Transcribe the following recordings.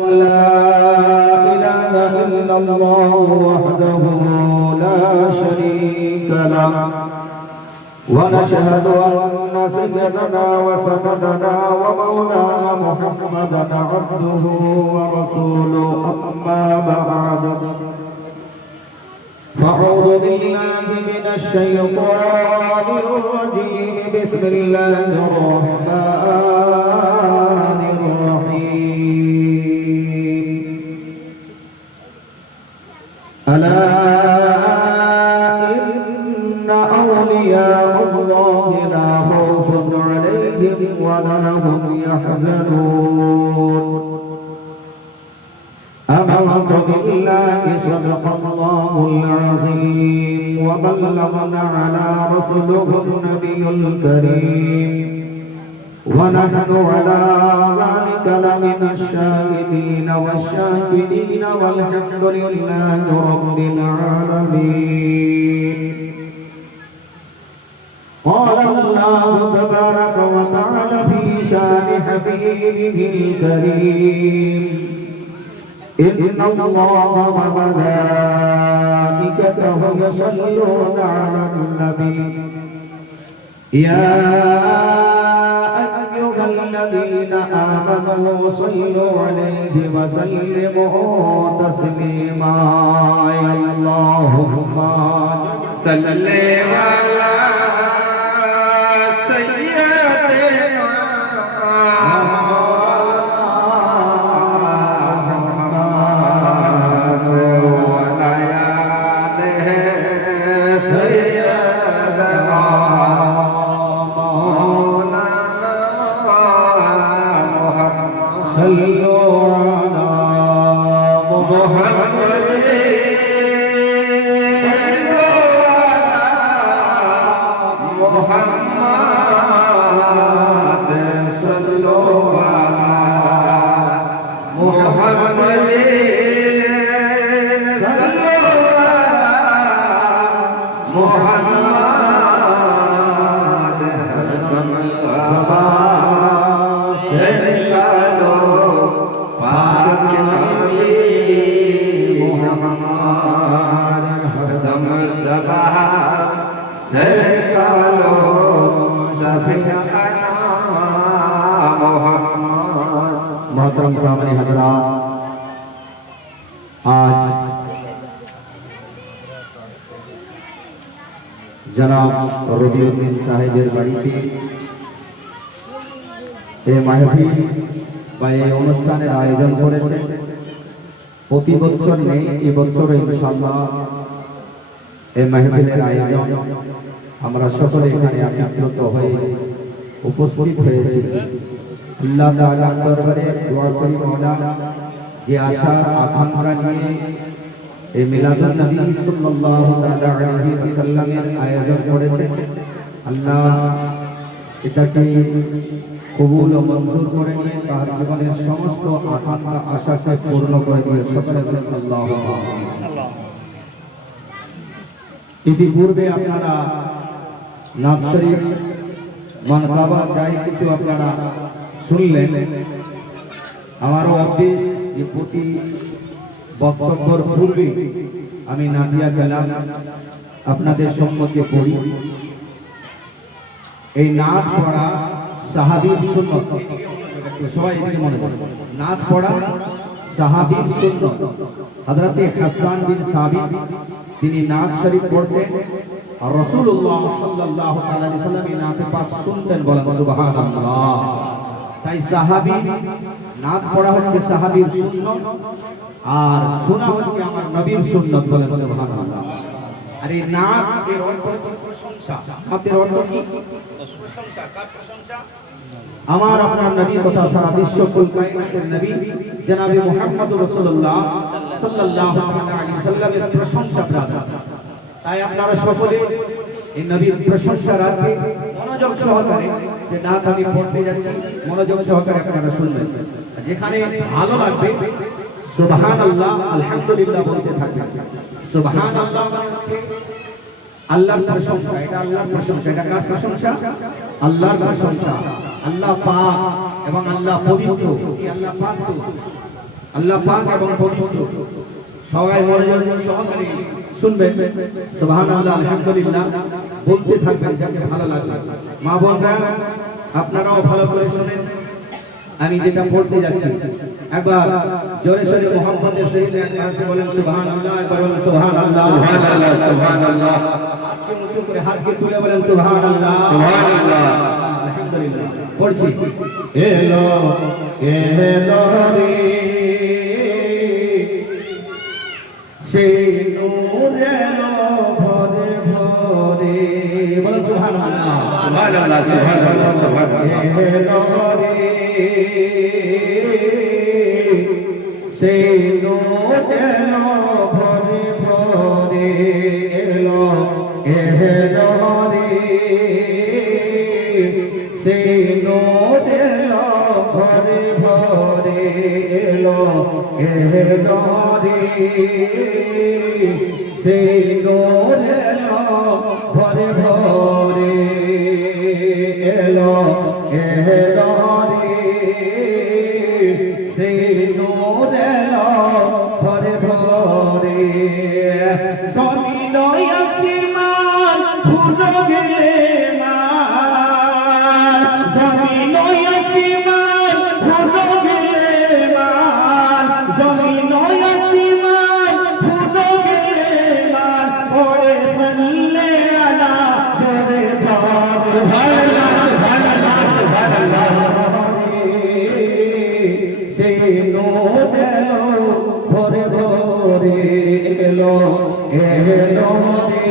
لا إله إلا الله وحده لا شريك له ونشهد أن سيدنا وسندنا ومولانا محمدا عبده ورسوله أما بعد فأعوذ بالله من الشيطان الرجيم بسم الله الرحمن الرحيم ألا إن أولياء الله لا خوف عليهم ولا هم يحزنون آمنت بالله صدق الله العظيم وبلغنا على رسله النبي الكريم ونحن على ذلك لمن الشاهدين والشاكرين والحمد لله رب العالمين. قال الله تبارك وتعالى في شان حبيبه الكريم إن الله وملائكته يصلون على النبي يا أيها الذين آمنوا صلوا عليه وسلموا تسليما. اللهم صل على मोहतरम सामने हजरात, आज जनाब रबिउद्दीन साहेबेर बाड़ीते ए महफिल बा এই অনুষ্ঠানের আয়োজন করেছেন। প্রতি বছর নেই, এই বছর ইনশাআল্লাহ এই মাহফিলের আয়োজন আমরা সকলে এখানে একত্রিত হয়ে উপস্থিত হয়েছি। আল্লাহ তাআলার দরবারে দোয়া করি মওলা যে আশা আকাঙ্ক্ষা নিয়ে এই মিলাদুন নবী সাল্লাল্লাহু আলাইহি ওয়াসাল্লামের আয়োজন করেছে, আল্লাহ এটাকে কবুল ও মঞ্জুর করে নিয়ে তার জীবনের সমস্ত আকাঙ্ক্ষা আশাকে পূর্ণ করে দিয়ে সকলে বলেন আল্লাহুম্মা আমিন। ইতিপূর্বে আপনারা নাত শরীফ মানকাবা যাই কিছু আপনারা শুনলেন। আমারও অভ্যেস যে প্রতি বক্তব্যের পূর্বে আমি নাদিয়া কালাম আপনাদের সম্মুখে পড়ি। এই নাত পড়া সাহাবীর সুন্নাত, সবাই এদিকে মনে রাখবেন, নাত পড়া সাহাবীর সুন্নাত। হযরতে হাসান বিন সাবিত তিনি নাত শরীফ পড়তেন আর রাসূলুল্লাহ সাল্লাল্লাহু আলাইহি ওয়াসাল্লাম এই নাতে পাক শুনতেন, বলেন সুবহানাল্লাহ। তাই সাহাবী নাত পড়া হচ্ছে সাহাবীর সুন্নাত আর শোনা হচ্ছে আমার নবীর সুন্নাত, বলেন সুবহানাল্লাহ। আর এই নাত এর অর্থ হচ্ছে প্রশংসা। নাতের অর্থ কি? প্রশংসা। কার প্রশংসা? আমার আপনার নবী তথা সারা বিশ্ব কুল কায়নাতের নবী জনাবে মুহাম্মদ রাসূলুল্লাহ সাল্লাল্লাহু আলাইহি ওয়াসাল্লামের প্রশংসা করা। তাই আপনারা সকলে এই নবীর প্রশংসা রাখে মনোযোগ সহকারে যে নাত আমি পড়তে যাচ্ছি, মনোযোগ সহকারে আপনারা শুনবেন। যেখানে ভালো লাগবে সুবহানাল্লাহ আলহামদুলিল্লাহ বলতে থাকবেন। সুবহানাল্লাহ মানে হচ্ছে আল্লাহর প্রশংসা, এটা আল্লাহর প্রশংসা। এটা কার প্রশংসা? আল্লাহর প্রশংসা। আল্লাহ পাক এবং আল্লাহ পবিত্র, এই আল্লাহ পাক তো আল্লাহ পাক এবং পবিত্র। সবাই মনোযোগ সহকারে শুনবেন, সুবহানাল্লাহ আলহামদুলিল্লাহ বলতে থাকবেন যাকে ভালো লাগবে। মা বোনরা আপনারাও ভালো করে শুনেন, আমি যেটা পড়তে যাচ্ছি একবার জোরে সোরে মুহাম্মদের সহিত একবার বলেন সুবহানাল্লাহ, একবার বলেন সুবহানাল্লাহ, সুবহানাল্লাহ, সুবহানাল্লাহ। হাতকে উঁচু করে হাতকে তুলে বলেন সুবহানাল্লাহ, সুবহানাল্লাহ, আলহামদুলিল্লাহ। পড়ছি, এলো এলো রে সেই নূর এলো ভরে ভরে, বলেন সুবহানাল্লাহ, সুবহানাল্লাহ, সুবহানাল্লাহ, সুবহানাল্লাহ। এলো রে সেই নূর এলো ভরে ভরে, এলো এলো রে সেই নূর এলো ভরে ভরে, এলো এলো রে সেই নূর এলো ভরে ভরে, এলো এলো রে সেই নূর এলো ভরে ভরে। জমিন আসমান ভুলে গেলে মান, জমিন আসমান ভুলে গেলে মান, জমিন আসমান ভুলে গেলে মান, ওরে সাল্লে আলা জোরে জোর সুবহানাল্লাহ, সুবহানাল্লাহ, সুবহানাল্লাহ। সেই নূর এলো ভরে ভরে, এলো এলো রে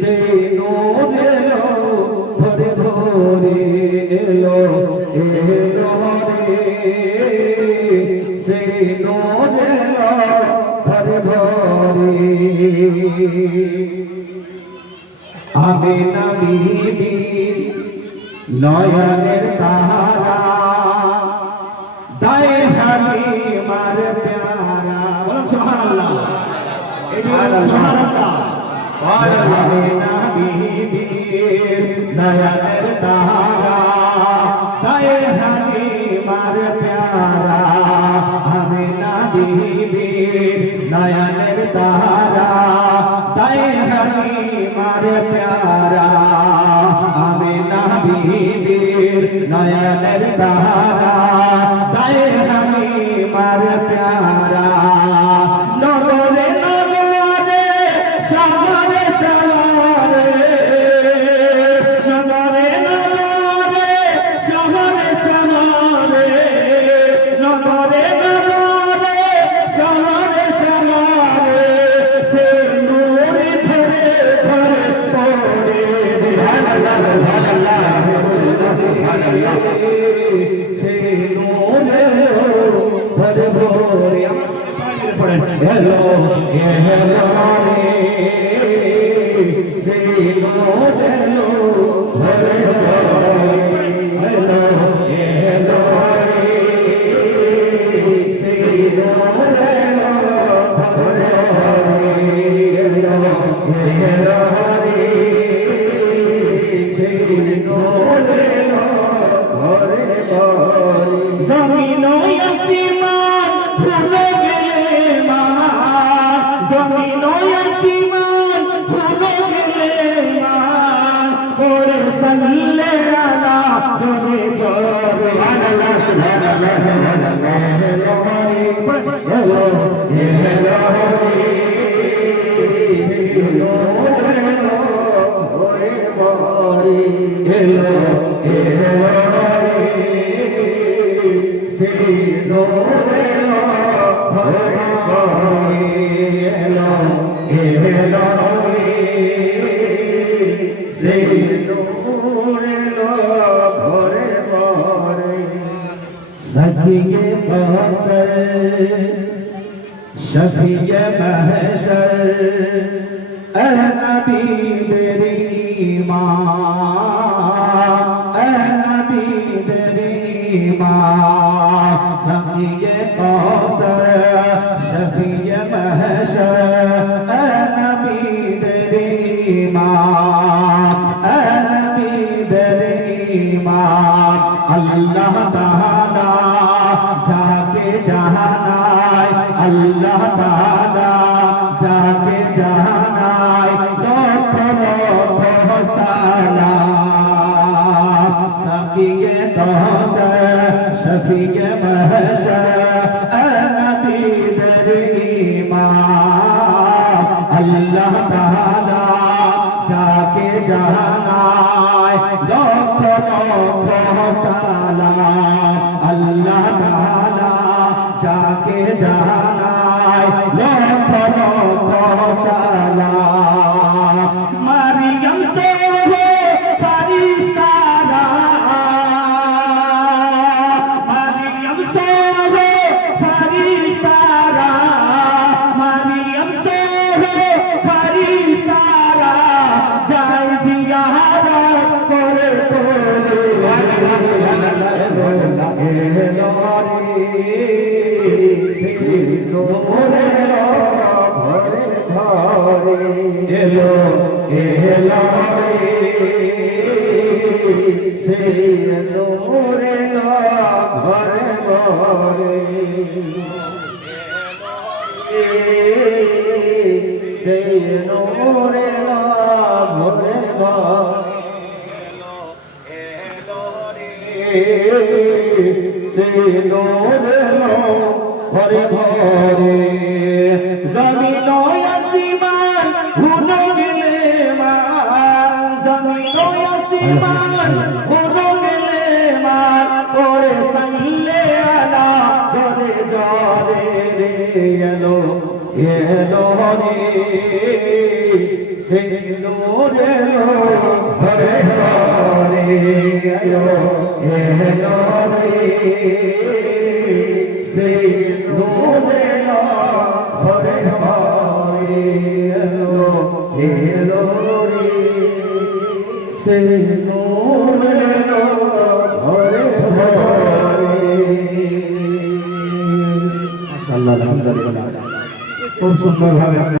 সেই নূর এলো ভরে ভরে, এলো এলো রে সেই নূর এলো ভরে ভরে। আমিনা বিবি নয়নের তারা, দায়ে হালিমার প্যারা, বলুন সুবহানাল্লাহ, সুবহানাল্লাহ। আমিনা বিবির নয়নের তারা, দায়ে হালিমার প্যারা, আমিনা বিবির নয়নের তারা, দায়ে হালিমার প্যারা, আমিনা বিবির নয়নের তারা, দায়ে হালিমার প্যারা। নগরে নগরে সাগরে সাগরে, নগরে নগরে সাগরে সাগরে, নগরে নগরে সাগরে সাগরে, সে নূর ঝরে ঝরে পড়ে, সুবহানাল্লাহ, সুবহানাল্লাহ, সুবহানাল্লাহ। সে নূর এলো ভরে ভরে, পড়েন, এলো এলো রে সেই নূর এলো ভরে ভরে, এলো এলো রে সেই নূর এলো ভরে ভরে, এলো এলো রে সেই নূর এলো ভরে ভরে। জমিন আসমান ভুলে গেলে মান, জমিন আসমান ভুলে গেলে মান, ওরে সাল্লে আলা জোরে জোরে, সুবহানাল্লাহ, সুবহানাল্লাহ, সুবহানাল্লাহ। এলো এলো রে সেই নূর এলো ভরে ভরে, এলো এলো রে সেই নূর এলো ভরে ভরে, এলো এলো রে সেই নূর এলো ভরে ভরে। সখিয়ে কৌসর শফিয়ে মহশর, এ নবী তেরি ঈমান, এ নবী তেরি ঈমান। সখিয়ে কৌসর শফিয়ে মহশর, এ নবী তেরি ঈমান, এ নবী তেরি ঈমান। আল্লাহ তাআলা জাহানায় আল্লাহ তাআলা যাকে জাহানায় লক্ষ লক্ষ সালাম সাকিয়ে দোস শফিয়ে মাহশর নবীদের ইমাম আল্লাহ তাআলা যাকে জাহানায় লক্ষ লক্ষ সালাম আল্লাহ তাআলা যাকে জাহানায় লক্ষ লক্ষ সালাম মারিয়াম সে ফারিস্তারা মারিয়াম সে ফারিস্তারা মারিয়াম সে ফারিস্তারা যায় জিয়ারত করে তোরে এলো এলো সেই নূরে ঘরে ঘরে সেই নূরে ঘরে সেই নূরে ঘরে ঘরে জমিন আসমান হুনো গেলে মান জমিন আসমান হুনো গেলে মান ওরে সাল্লে আলা জরে জরে রে এলো এলো রে সেই নূর এলো ঘরে ঘরে এলো এলো রে সেই নূর এলো ঘরে ঘরে এলো এলো রে সেই নূর এলো ঘরে ঘরে মাশাআল্লাহ আলহামদুলিল্লাহ খুব সুন্দর ভাবে